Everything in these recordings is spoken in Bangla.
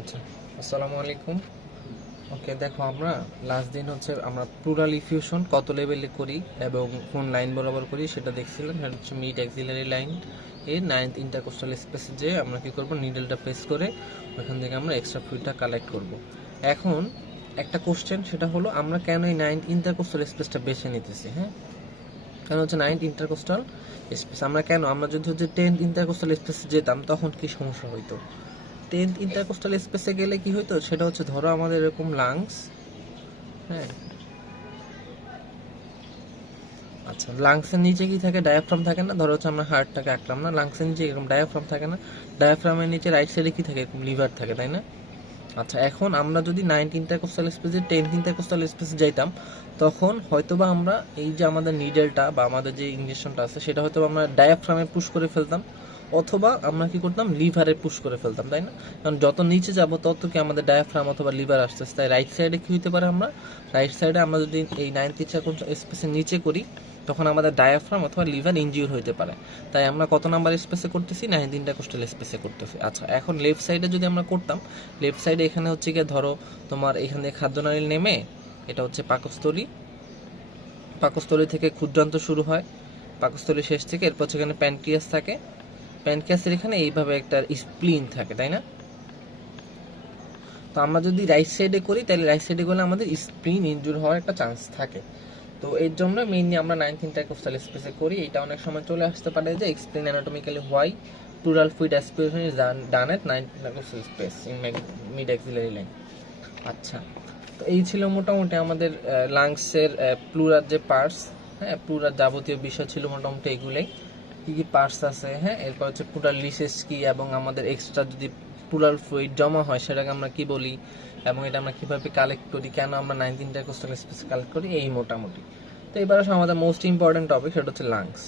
আচ্ছা, আসসালামু আলাইকুম। ওকে, দেখো আমরা লাস্ট দিন হচ্ছে আমরা প্লুরাল ইফিউশন কত লেভেলে করি এবং কোন লাইন বরাবর করি সেটা দেখছিলাম। সেটা হচ্ছে মিড অ্যাক্সিলারি লাইন এর 9th ইন্টারকোস্টাল স্পেসে যে আমরা কি করব, নিডলটা প্রেস করে ওখান থেকে আমরা এক্সট্রা ফ্লুইডটা কালেক্ট করব। এখন একটা কোশ্চেন, সেটা হলো আমরা কেন এই 9th ইন্টারকোস্টাল স্পেসটা বেছে নিতেছি? হ্যাঁ, কেন হচ্ছে 9th ইন্টারকোস্টাল স্পেস? আমরা যদি হচ্ছে 10th ইন্টারকোস্টাল স্পেসে যেতাম তখন কি সমস্যা হইতো? 10th ইন্টারকোস্টাল স্পেসে গেলে কি হইতো, সেটা হচ্ছে ধরো আমাদের এরকম লাংস, হ্যাঁ, আচ্ছা, লাংসের নিচে কি থাকে? ডায়াফ্রাম থাকে না? ধরো হচ্ছে আমরা হার্টটাকে আঁকলাম না, লাংসের নিচে এরকম ডায়াফ্রাম থাকে না? ডায়াফ্রামের নিচে রাইট সাইডে কি থাকে? এরকম লিভার থাকে, তাই না? আচ্ছা, এখন আমরা যদি 9th ইন্টারকোস্টাল স্পেসে 10th ইন্টারকোস্টাল স্পেসে যাইতাম তখন হয়তোবা আমরা এই যে আমাদের নিডেলটা বা আমাদের যে ইঞ্জেকশনটা আছে সেটা হয়তো আমরা ডায়াফ্রামে পুশ করে ফেলতাম, অথবা আমরা কি করতাম, লিভারে পুশ করে ফেলতাম, তাই না? কারণ যত নিচে যাব তত কি আমাদের ডায়াফ্রাম অথবা লিভার আসতেছে। তাই রাইট সাইডে কি হতে পারে, আমরা রাইট সাইডে আমরা যদি এই 9th ইন্টারকোস্টাল স্পেসের নিচে করি তখন আমাদের ডায়াফ্রাম অথবা লিভার ইনজিওর হইতে পারে। তাই আমরা কত নাম্বার স্পেসে করতেছি? 9th ইন্টারকোস্টাল স্পেসে করতেছি। আচ্ছা, এখন লেফট সাইডে যদি আমরা করতাম, লেফট সাইডে এখানে হচ্ছে গিয়ে ধরো তোমার এখানে খাদ্যনালী নেমে এটা হচ্ছে পাকস্থলী, পাকস্থলী থেকে ক্ষুদ্রান্ত শুরু হয়, পাকস্থলী শেষ থেকে এরপর সেখানে প্যানক্রিয়াস থাকে, প্যানক্রিয়াসের এখানে এইভাবে একটা স্প্লিন থাকে, তাই না? তো আমরা যদি রাইট সাইডে করি তাহলে রাইট সাইডে করলে আমাদের স্প্লিন ইনজুর হওয়ার একটা চান্স থাকে। তো এর জন্য মেইনলি আমরা 9th ইন্টারকোস্টাল স্পেসে করি। এটা অনেক সময় চলে আসতে পারে যে explain anatomically why plural fluid aspiration is done at 9th intercostal space in mid axillary line. আচ্ছা, তো এই ছিল মোটামুটি আমাদের লাংসের প্লুরাল যে পার্টস, হ্যাঁ, প্লুরাল যাবতীয় বিষয় ছিল মোটামুটি এগুলোই। কী কী পার্টস আছে, হ্যাঁ, এরপর হচ্ছে প্লুরাল লিসেস কি, এবং আমাদের এক্সট্রা যদি প্লুরাল ফ্লুইড জমা হয় সেটাকে আমরা কি বলি, এবং এটা আমরা কীভাবে কালেক্ট করি, কেন আমরা 9th ইন্টারকোস্টাল স্পেস কালেক্ট করি, এই মোটামুটি। তো এবার আসলে আমাদের মোস্ট ইম্পর্টেন্ট টপিক, সেটা হচ্ছে লাংস।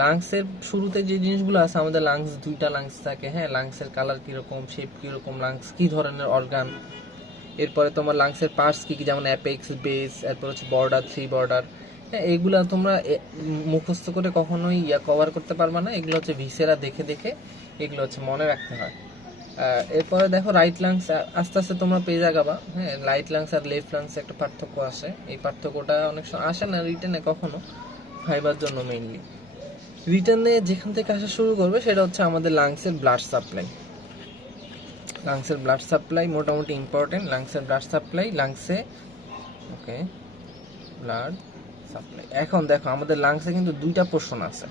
লাংসের শুরুতে যে জিনিসগুলো আছে, আমাদের লাংস দুইটা লাংস থাকে, হ্যাঁ, লাংসের কালার কীরকম, শেপ কীরকম, লাংস কী ধরনের অর্গান, এরপরে তোমার লাংসের পার্টস কী কী, যেমন অ্যাপেক্স, বেস, এরপর হচ্ছে বর্ডার, থ্রি বর্ডার, হ্যাঁ, এইগুলো তোমরা মুখস্থ করে কখনোই কভার করতে পারবে না। এগুলো হচ্ছে ভিসেরা দেখে দেখে এগুলো হচ্ছে মনে রাখতে হয়। এরপরে দেখো রাইট লাংস, আস্তে আস্তে তোমরা পেয়ে যাবা, হ্যাঁ, রাইট লাংস আর লেফট লাংসে একটা পার্থক্য আসে। এই পার্থক্যটা অনেক সময় আসে না রিটেনে কখনো, ফাইবার জন্য মেইনলি। রিটেনে যেখান থেকে আসা শুরু করবে সেটা হচ্ছে আমাদের লাংসের ব্লাড সাপ্লাই। লাংসের ব্লাড সাপ্লাই মোটামুটি ইম্পর্টেন্ট। লাংসের ব্লাড সাপ্লাই, লাংসে, ওকে, ব্লাড সাপ্লাই। এখন দেখো আমাদের লাংসে কিন্তু দুইটা পোর্শন আছে।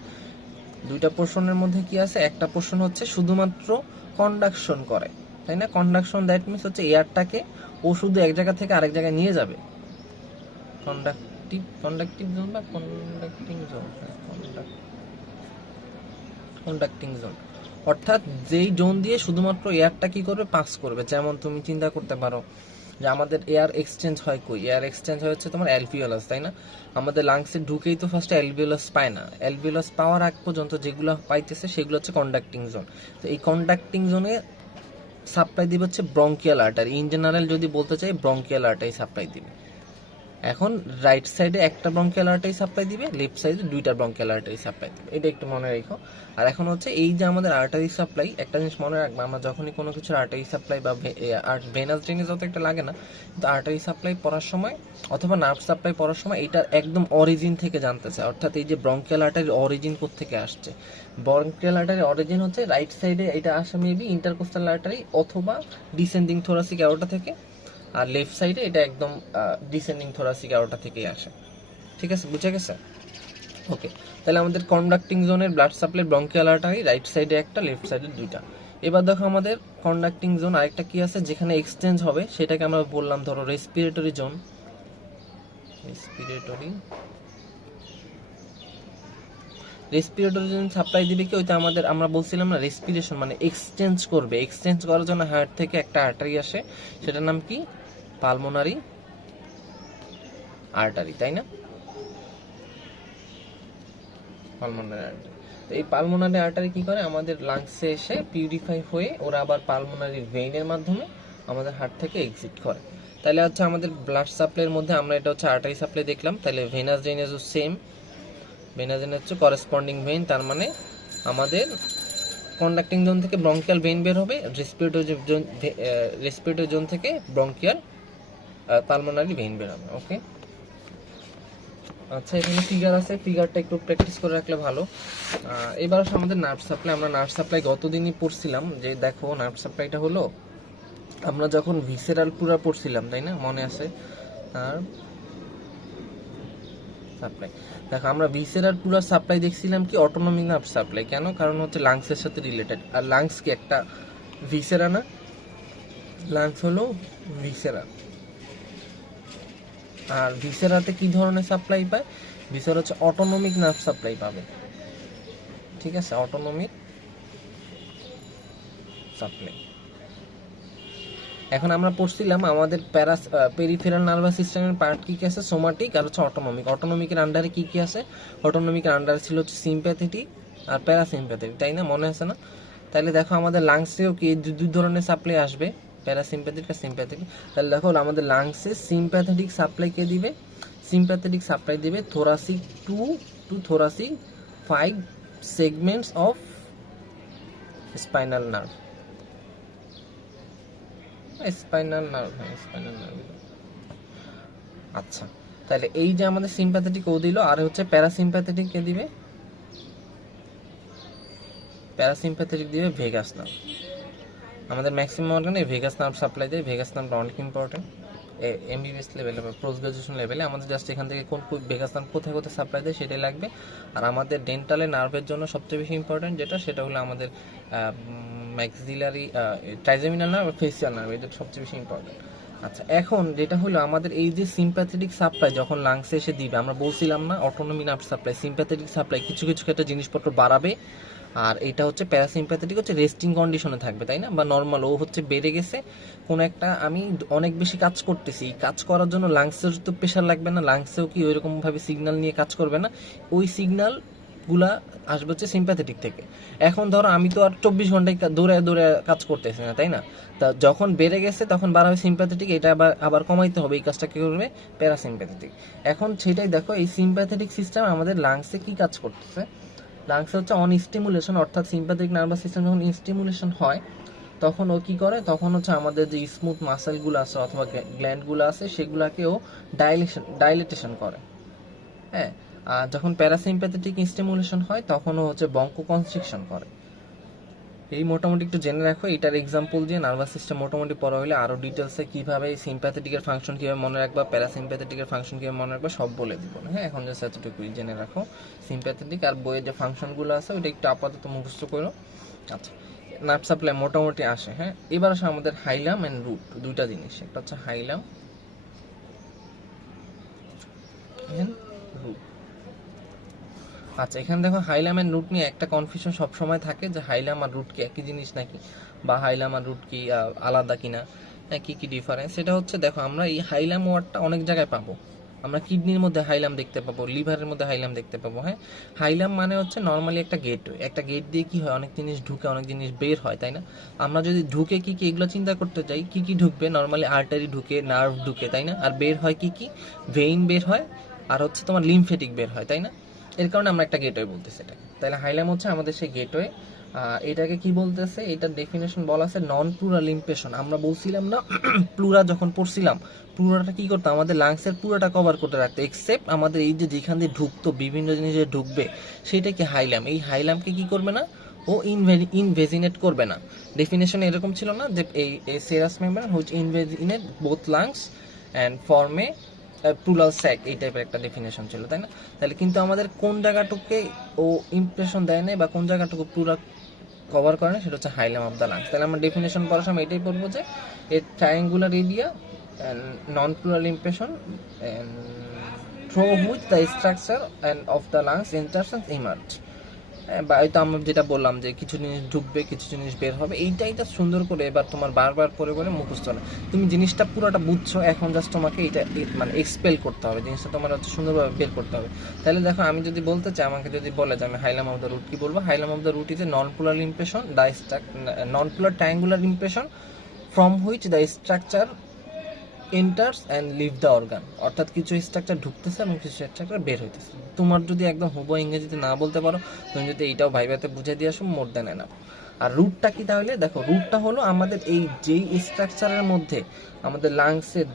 দুইটা পোর্শনের মধ্যে কি আছে, একটা পোর্শন হচ্ছে শুধুমাত্র কন্ডাকশন করে, তাই না? কন্ডাকশন, দ্যাট মিনস হচ্ছে এয়ারটাকে ও শুধু এক জায়গা থেকে আরেক জায়গায় নিয়ে যাবে। কন্ডাক্টিভ জোন বা কন্ডাক্টিং জোন, কন্ডাক্টিং জোন অর্থাৎ যেই জোন দিয়ে শুধুমাত্র এয়ারটা কি করবে, পাস করবে। যেমন তুমি চিন্তা করতে পারো যে আমাদের এয়ার এক্সচেঞ্জ হয় কই? এয়ার এক্সচেঞ্জ হচ্ছে তোমার অ্যালভিওলাস, তাই না? আমাদের লাংসে ঢুকেই তো ফার্স্টে অ্যালভিওলাস পায় না। অ্যালভিওলাস পাওয়ার আগ পর্যন্ত যেগুলো পাইতেছে সেগুলো হচ্ছে কন্ডাক্টিং জোন। তো এই কন্ডাক্টিং জোনে সাপ্লাই দিবে হচ্ছে ব্রঙ্কিয়াল আর্টারি। ইন জেনারেল যদি বলতে চাই, ব্রঙ্কিয়াল আর্টারি সাপ্লাই দিবে। এখন রাইট সাইডে একটা ব্রঙ্কিয়াল আর্টারি সাপ্লাই দিবে, লেফট সাইডে দুইটা ব্রঙ্কিয়াল আর্টারি সাপ্লাই দিবে, এটা একটু মনে রেখো। আর এখন হচ্ছে এই যে আমাদের আর্টারি সাপ্লাই, একটা জিনিস মনে রাখবে, আমরা যখনই কোনো কিছুর আর্টারি সাপ্লাই বা ভেনাস ড্রেনেজ অত একটা লাগে না, কিন্তু আর্টারি সাপ্লাই পড়ার সময় অথবা নার্ভ সাপ্লাই পড়ার সময় এটা একদম অরিজিন থেকে জানতে চায়। অর্থাৎ এই যে ব্রঙ্কিয়াল আর্টারির অরিজিন কোত্থেকে আসছে, ব্রঙ্কিয়াল আর্টারির অরিজিন হচ্ছে রাইট সাইডে এটা আসে মেবি ইন্টারকোস্টাল আর্টারি অথবা ডিসেন্ডিং থোরাসিক অ্যাওর্টা থেকে, আর লেফট সাইডে এটা একদম ডিসেন্ডিং থোরাসিক অ্যাওর্টা থেকেই আসে। ঠিক আছে, বুঝে গেছে? ওকে, তাহলে আমাদের কন্ডাক্টিং জোনের blood supply bronchial artery, right সাইডে একটা, লেফট সাইডে দুইটা। এবার দেখো আমাদের কন্ডাক্টিং জোন আরেকটা কি আছে যেখানে এক্সচেঞ্জ হবে, সেটাকে আমরা বললাম ধরো respiratory zone. Respiratory zone supply দিবে কি, ওইটা আমাদের আমরা বলছিলাম না, রেসপিরেশন মানে এক্সচেঞ্জ করবে। এক্সচেঞ্জ করার জন্য হার্ট থেকে একটা আর্টারি আসে, সেটার নাম কি, পালমোনারি আর্টারি, তাই না? Pulmonary artery. তো এই পালমোনারি আর্টারি কি করে, আমাদের লাংসে এসে পিউরিফাই হয়ে ওরা আবার পালমোনারি ভেইনের মাধ্যমে আমাদের হার্ট থেকে এক্সিট করে। তাহলে হচ্ছে আমাদের ব্লাড সাপ্লাইয়ের মধ্যে আমরা এটা হচ্ছে আর্টারি সাপ্লাই দেখলাম, তাহলে ভেনাস ড্রেনেজও সেম। ভেনাস ড্রেনেজ হচ্ছে করেসপন্ডিং ভেইন, তার মানে আমাদের কন্ডাক্টিং জোন থেকে ব্রঙ্কিয়াল ভেইন বের হবে, রেসপিরেটরি জোন থেকে ব্রঙ্কিয়াল পালমোনারি ভেইন বের হবে। ওকে, আচ্ছা এখানে ফিগার আছে, ফিগারটা একটু প্র্যাকটিস করে রাখলে ভালো। এবার আসলে আমাদের নার্ভ সাপ্লাই, আমরা নার্ভ সাপ্লাই গতদিনই পড়ছিলাম, যে দেখো নার্ভ সাপ্লাইটা হলো আমরা যখন ভিসেরাল পুরা পড়ছিলাম, তাই না, মনে আছে? নার্ভ সাপ্লাই, দেখো আমরা ভিসেরাল পুরা সাপ্লাই দেখছিলাম কি অটোনমিক নার্ভ সাপ্লাই। কেন? কারণ হচ্ছে লাংসের সাথে রিলেটেড, আর লাংস কি একটা ভিসেরা না? লাংস হলো ভিসেরা। আর ভিসেরাতে কি ধরনের সাপ্লাই পায়? ভিসেরা হচ্ছে অটোনমিক নার্ভ সাপ্লাই পাবে, ঠিক আছে, অটোনমিক সাপ্লাই। এখন আমরা পড়ছিলাম আমাদের পেরিফেরাল নার্ভাস সিস্টেমের পার্ট কি কি আছে, সোমাটিক আর হচ্ছে অটোনমিক। অটোনমিকের আন্ডারে কি কি আছে? অটোনমিকের আন্ডারে ছিল হচ্ছে সিম্প্যাথেটিক আর প্যারাসিম্প্যাথেটিক, তাই না, মনে আছে না? তাহলে দেখো আমাদের লাংসেও কি দুই ধরনের সাপ্লাই আসবে, প্যারাসিম্প্যাথিক আর সিম্প্যাথেটিক। তাহলে দেখো আমাদের লাংসে সিম্প্যাথেটিক সাপ্লাই কে দিবে? সিম্প্যাথেটিক সাপ্লাই দিবে thoracic 2 to thoracic 5 segments of spinal nerve. Spinal nerve, হ্যাঁ স্পাইনাল নার্ভ। আচ্ছা, তাহলে এই যে আমাদের সিম্প্যাথেটিক ও দিল, আর হচ্ছে প্যারাসিম্প্যাথেটিক কে দিবে? প্যারাসিম্প্যাথেটিক দিবে ভেগাস নার্ভ। আমাদের ম্যাক্সিমাম অর্গানে ভেগাস নার্ভ সাপ্লাই দেয়। ভেগাস নার্ভ অনেক ইম্পর্টেন্ট এমবিবিএস লেভেলে বা পোস্ট গ্রাজুয়েশন লেভেলে। আমাদের জাস্ট এখান থেকে কোন ভেগাস নার্ভ কোথায় কোথায় সাপ্লাই দেয় সেটাই লাগবে। আর আমাদের ডেন্টালে নার্ভের জন্য সবচেয়ে বেশি ইম্পর্টেন্ট সেটা হলো আমাদের maxillary trigeminal nerve, facial nerve, এটা সবচেয়ে বেশি ইম্পর্টেন্ট। আচ্ছা, এখন যেটা হলো আমাদের এই যে সিম্প্যাথেটিক সাপ্লাই যখন লাংসে এসে দিবে, আমরা বলছিলাম না autonomic nerve supply, sympathetic supply কিছু কিছু ক্ষেত্রে জিনিসপত্র বাড়াবে, আর এটা হচ্ছে প্যারাসিম্প্যাথেটিক হচ্ছে রেস্টিং কন্ডিশনে থাকবে, তাই না, বা নর্মাল ও হচ্ছে বেড়ে গেছে। কোনো একটা আমি অনেক বেশি কাজ করতেছি, কাজ করার জন্য লাংসের তো প্রেশার লাগবে না, লাংসেও কি ওইরকমভাবে সিগন্যাল নিয়ে কাজ করবে না, ওই সিগন্যাল গুলা আসবে হচ্ছে সিম্প্যাথেটিক থেকে। এখন ধরো আমি তো আর 24 ঘন্টায় দৌড়ে দৌড়ে কাজ করতেছি না, তাই না? তা যখন বেড়ে গেছে তখন বাড়াবে সিম্প্যাথেটিক, এটা আবার কমাইতে হবে, এই কাজটা কি করবে? প্যারাসিম্প্যাথেটিক। এখন সেটাই দেখো, এই সিম্প্যাথেটিক সিস্টেম আমাদের লাংসে কি কাজ করতেছে? লাংসে হচ্ছে অন স্টিমুলেশন, অর্থাৎ সিম্প্যাথেটিক নার্ভাস সিস্টেম যখন স্টিমুলেশন হয় তখন ও কি করে? তখন হচ্ছে আমাদের যে স্মুথ মাসেলগুলো আছে অথবা গ্ল্যান্ডগুলো আছে সেগুলাকে ও ডাইলেটেশন করে, হ্যাঁ। আর যখন প্যারাসিম্প্যাথেটিক স্টিমুলেশন হয় তখন ও হচ্ছে বঙ্কো কনস্ট্রিকশন করে। এই মোটামুটি একটু জেনে রাখো, এটার এক্সাম্পল দিয়ে নার্ভাস সিস্টেম মোটামুটি পড়া হলে আরও ডিটেলসে কীভাবে সিম্প্যাথেটিকের ফাংশন কীভাবে মনে রাখবা, প্যারাসিম্প্যাথেটিকের ফাংশন কীভাবে মনে রাখবা সব বলে দিব না, হ্যাঁ। এখন জাস্ট এতটুকুই জেনে রাখো, সিম্প্যাথেটিক আর বইয়ের যে ফাংশনগুলো আছে ওইটা একটু আপাতত মুখস্থ করো। আচ্ছা, নার্ভ সাপ্লাই মোটামুটি আসে, হ্যাঁ। এবার আসে আমাদের হাইলাম অ্যান্ড রুট, দুইটা জিনিস, একটা হচ্ছে হাইলাম অ্যান্ড রুট। আচ্ছা, এখানে দেখো হাইলাম অ্যান্ড রুট নিয়ে একটা কনফিউশন সবসময় থাকে যে হাইলাম আর রুট কি একই জিনিস নাকি, বা হাইলাম আর রুট কি আলাদা কিনা, হ্যাঁ, কি কি ডিফারেন্স। সেটা হচ্ছে দেখো আমরা এই হাইলাম ওয়ার্ডটা অনেক জায়গায় পাবো, আমরা কিডনির মধ্যে হাইলাম দেখতে পাবো, লিভারের মধ্যে হাইলাম দেখতে পাবো, হ্যাঁ। হাইলাম মানে হচ্ছে নর্মালি একটা গেটওয়ে, একটা গেট দিয়ে কি হয়, অনেক জিনিস ঢুকে অনেক জিনিস বের হয়, তাই না? আমরা যদি ঢুকে কি কি এগুলো চিন্তা করতে যাই, কি কি ঢুকবে, নর্মালি আর্টারি ঢুকে, নার্ভ ঢুকে, তাই না? আর বের হয় কি কি? ভেইন বের হয়, আর হচ্ছে তোমার লিমফেটিক বের হয়, তাই না? এর কারণে আমরা একটা গেটওয়ে বলতেছি এটাকে। তাহলে হাইলাম হচ্ছে আমাদের সেই গেটওয়ে। এটাকে কি বলতেছে? এটার ডেফিনেশন বলা আছে নন প্লুরাল ইমপ্রেশন। আমরা বলছিলাম না প্লুরা যখন পড়ছিলাম, প্লুরাটা কি করতো? আমাদের লাংসের পুরোটা কভার করতে রাখতো, এক্সেপ্ট আমাদের এই যে যেখান দিয়ে ঢুকতো বিভিন্ন জিনিসে ঢুকবে সেটা কি হাইলাম। এই হাইলামকে কি করবে না? ও ইনভেজিনেট করবে না। ডেফিনেশন এরকম ছিল না যে এই serous membrane which invaginate both lungs and form pleural sac, এই টাইপের একটা ডেফিনেশন ছিল, তাই না? তাহলে কিন্তু আমাদের কোন জায়গাটুকে ও ইমপ্রেশন দেয় না বা কোন জায়গাটুকু পুরো কভার করে না, সেটা হচ্ছে হাইলাম অফ দ্য লাংস। তাহলে আমরা ডেফিনেশন পড়ার সময় এটাই পড়বো যে a triangular area non pleural impression through which the structure and of the lungs interactions emerge। বা হয়তো আমরা যেটা বললাম যে কিছু জিনিস ঢুকবে কিছু জিনিস বের হবে, এইটা সুন্দর করে এবার তোমার বারবার পরে পরে মুখস্থ না, তুমি জিনিসটা পুরোটা বুঝছো, এখন জাস্ট তোমাকে এটা মানে এক্সপেল করতে হবে, জিনিসটা তোমার হচ্ছে সুন্দরভাবে বের করতে হবে। তাহলে দেখো আমি যদি বলতে চাই, আমাকে যদি বলে যে আমি হাইলাম অফ দ্য রুট, কি বলবো? Hilum of the root is a non polar impression, non polar triangular impression from which the structure enters and leave the organ. অর্থাৎ কিছু স্ট্রাকচার ঢুকতেছে এবং কিছু স্ট্রাকচার বের হইতেছে। তোমার যদি একদম হুবহু ইংরেজিতে না বলতে পারো, তুমি যদি এইটাও ভাইভাতে বুঝে দিয়ে আসো, মোর দেন এনাফ। আর রুটটা কি তাহলে দেখো, রুটটা হলো আমাদের এই যেই স্ট্রাকচারের মধ্যে আমাদের লাংসের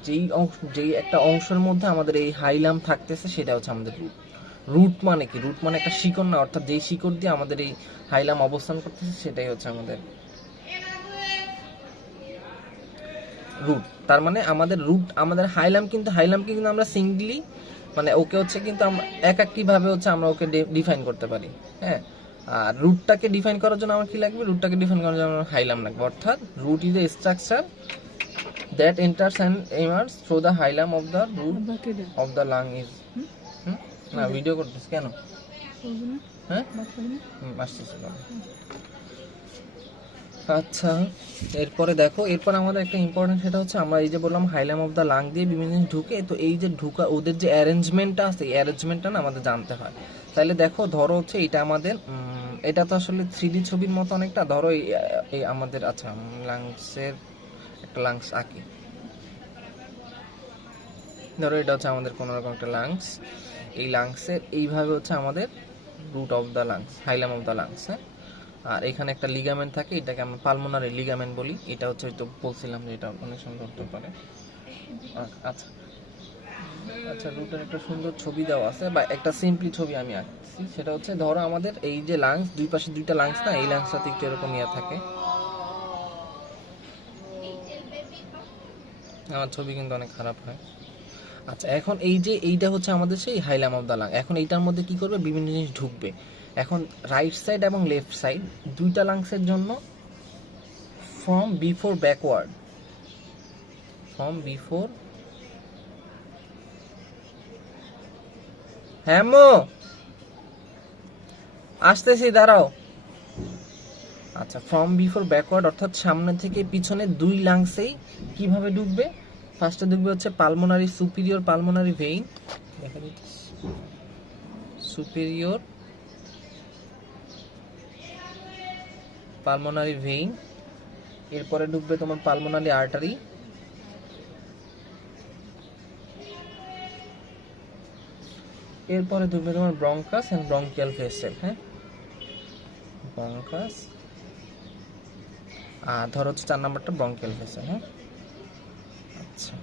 যেই একটা অংশের মধ্যে আমাদের এই হাইলাম থাকতেছে, সেটা হচ্ছে আমাদের রুট। রুট মানে কি? রুট মানে একটা শিকড় না, অর্থাৎ যেই শিকড় দিয়ে আমাদের এই হাইলাম অবস্থান করতেছে সেটাই হচ্ছে আমাদের রুট। তার মানে আমাদের রুট, আমাদের হাইলামকে কিন্তু আমরা সিঙ্গলি মানে ওকে হচ্ছে কিন্তু আমরা একাকীভাবে হচ্ছে আমরা ওকে ডিফাইন করতে পারি, হ্যাঁ। আর রুটটাকে ডিফাইন করার জন্য আমার কি লাগবে? রুটটাকে ডিফাইন করার জন্য আমার হাইলাম লাগবে, অর্থাৎ root is a structure that enters and emerges through the hilum of the root of the lung is. না ভিডিও করতেছ কেন? হ্যাঁ আসতেছে। আচ্ছা, এরপরে দেখো, এরপর আমাদের একটা ইম্পর্টেন্ট, সেটা হচ্ছে আমরা এই যে বললাম হাইলাম অফ দ্য লাং দিয়ে বিভিন্ন জিনিস ঢুকে, তো এই যে ঢুকা ওদের যে অ্যারেঞ্জমেন্টটা আছে, এই অ্যারেঞ্জমেন্টটা না আমাদের জানতে হয়। তাহলে দেখো, ধরো হচ্ছে এটা আমাদের এটা তো আসলে 3D ছবির মতো অনেকটা। ধরো এই আমাদের, আচ্ছা লাংসের একটা লাংস আঁকি, ধরো এটা হচ্ছে আমাদের কোনো রকম একটা লাংস। এই লাংসের এইভাবে হচ্ছে আমাদের root of the lungs, hilum of the lungs, হ্যাঁ। আর এখানে একটা লিগামেন্ট থাকে, এটাকে আমরা পালমোনারি লিগামেন্ট বলি। এটা হচ্ছে হয়তো বলছিলাম যে এটা অনেক সুন্দর হতে পারে। আচ্ছা আচ্ছা, রুটের একটা সুন্দর ছবি দেওয়া আছে, বা একটা সিম্পলি ছবি আমি আঁকছি। সেটা হচ্ছে ধরো আমাদের এই যে লাংস, দুই পাশে দুইটা লাংস না, এই লাংসটাতে একটু এরকম ইয়ে থাকে। আমার ছবি কিন্তু অনেক খারাপ হয়। আচ্ছা, এখন এই যে এইটা হচ্ছে আমাদের সেই হাইলাম অফ দ্য লাং। এখন এইটার মধ্যে কি করবে? বিভিন্ন জিনিস ঢুকবে। এখন রাইট সাইড এবং লেফট সাইড দুইটা লাংসের জন্য from before backward, from before, হ্যাঁ মো আসতেছি, দাঁড়াও। আচ্ছা, ফ্রম বিফোর ব্যাকওয়ার্ড অর্থাৎ সামনে থেকে পিছনে দুই লাংসেই কিভাবে ঢুকবে? ফার্স্টে ঢুকবে হচ্ছে পালমোনারি, সুপিরিয়র পালমোনারি ভেইন, দেখা যাচ্ছে সুপিরিয়র পালমোনারি ভেইন। এরপরে ঢুকবে তোমার পালমোনারি আর্টারি, এরপরে ঢুকবে তোমার ব্রঙ্কাস এন্ড ব্রঙ্কিয়াল ভেসেল, হ্যাঁ ব্রঙ্কাস। আর ধরো হচ্ছে 4 নাম্বারটা ব্রঙ্কিয়াল ভেসেল, হ্যাঁ। আচ্ছা,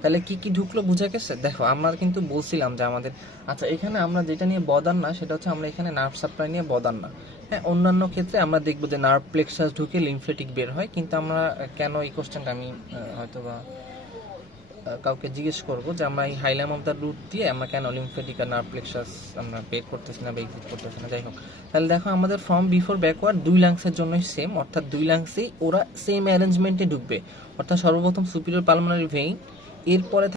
তাহলে কি কি ঢুকলো বুঝে গেছে? দেখো, আমরা কিন্তু বলছিলাম যে আমাদের, আচ্ছা এখানে আমরা যেটা নিয়ে বদান না, সেটা হচ্ছে আমরা এখানে নার্ভ সাপ্লাই নিয়ে বদান না, হ্যাঁ। অন্যান্য ক্ষেত্রে আমরা দেখবো যে নার্ভ প্লেক্সাস ঢুকে লিমফেটিক বের হয়, কিন্তু আমরা কেন এই কোশ্চেনটা আমি হয়তো বা কাউকে জিজ্ঞেস করবো যে আমরা এই হাইলাম অফ দ্য রুট দিয়ে আমরা কেন লিমফেটিক আর নার্ভ প্লেক্সাস আমরা বের করতেছি না বা এক্সিট করতেছি না। যাই হোক, তাহলে দেখো আমাদের ফ্রম বিফোর ব্যাকওয়ার্ড দুই লাংসের জন্যই সেম, অর্থাৎ দুই লাংসেই ওরা সেম অ্যারেঞ্জমেন্টে ঢুকবে। অর্থাৎ সর্বপ্রথম সুপিরিয়র পালমোনারি ভেইন, এরপরে